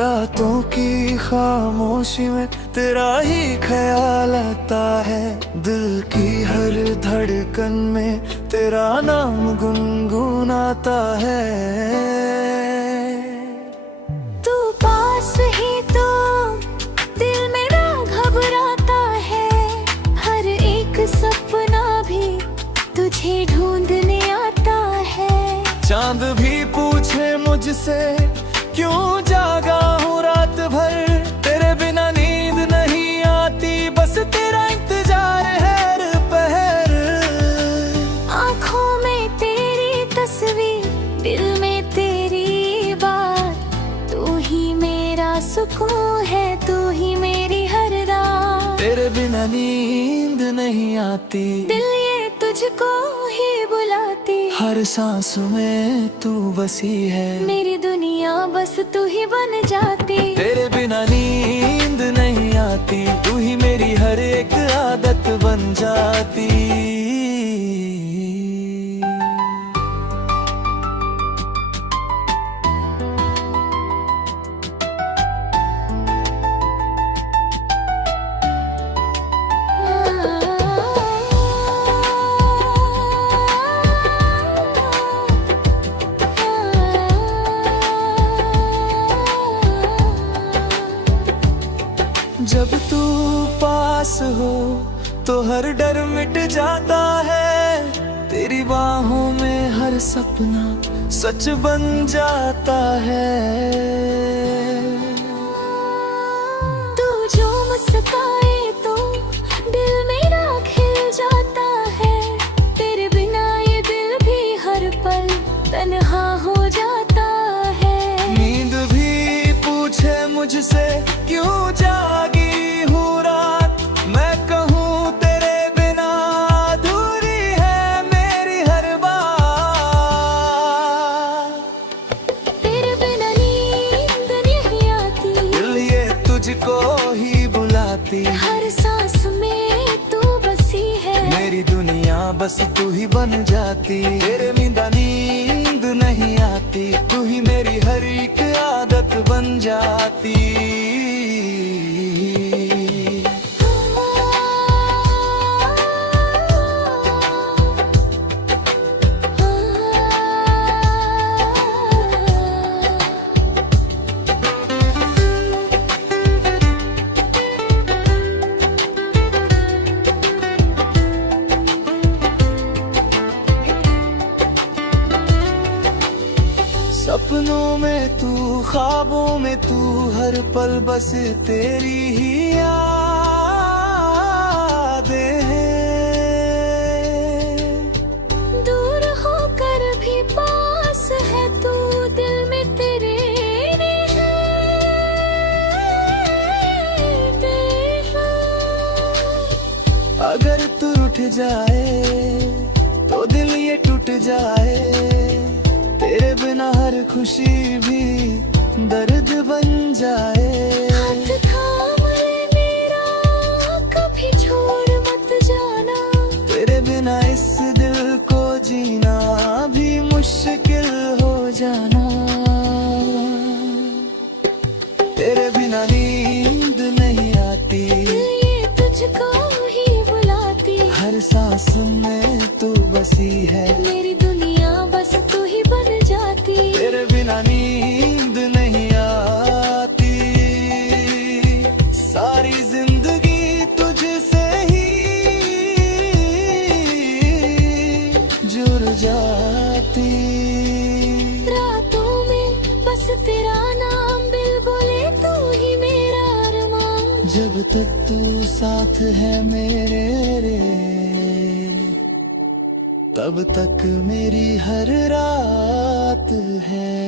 रातों की खामोशी में तेरा ही ख्याल आता है। दिल की हर धड़कन में तेरा नाम गुनगुनाता है। तू पास ही तो दिल मेरा घबराता है। हर एक सपना भी तुझे ढूंढने आता है। चांद भी पूछे मुझसे क्यों जागा हूँ रात भर, तेरे बिना नींद नहीं आती, बस तेरा इंतजार है हर पहर। आँखों में तेरी तस्वीर, दिल में तेरी बात, तू ही मेरा सुकून है, तू ही मेरी हर रात। तेरे बिना नींद नहीं आती, दिल ये तुझको ही बुलाती, हर सांस में तू बसी है, मेरी दुनिया बस तू ही बन जाती। तेरे बिना नींद नहीं आती, तू ही मेरी हर एक आदत बन जाती। जब तू पास हो तो हर डर मिट जाता है, तेरी बाहों में हर सपना सच बन जाता है। तू जो मुस्काए तो दिल मेरा खिल जाता है, तेरे बिना ये दिल भी हर पल तन्हा हो जाता है। नींद भी पूछे मुझसे क्यों जागी हूँ रात, मैं कहूँ तेरे बिना अधूरी है मेरी हर बात। तेरे बिना नींद नहीं आती, दिल ये तुझको ही बुलाती, हर सांस में तू बसी है, मेरी दुनिया बस तू ही बन जाती। तेरे बिना नींद नहीं आती, तू ही मेरी हर एक आदत बन जाती। सपनों में तू, ख्वाबों में तू, हर पल बस तेरी ही यादें हैं। दूर होकर भी पास है तू, दिल में तेरे रहते हैं। अगर तू रूठ जाए तो दिल ये टूट जाए, तेरे बिना हर खुशी भी दर्द बन जाए। हाथ थाम ले मेरा, कभी छोड़ मत जाना, तेरे बिना इस दिल को जीना भी मुश्किल हो जाना। तेरे बिना नींद नहीं आती, ये तुझको ही बुलाती, हर सांस में तू बसी है, मेरी दुनिया बस तू ही बन जाती। तेरे बिना नींद नहीं आती, सारी जिंदगी तुझसे ही जुड़ जाती। रातों में बस तेरा नाम, दिल बोले तू ही मेरा अरमान। जब तक तू साथ है मेरे रे, तब तक मेरी हर रात है।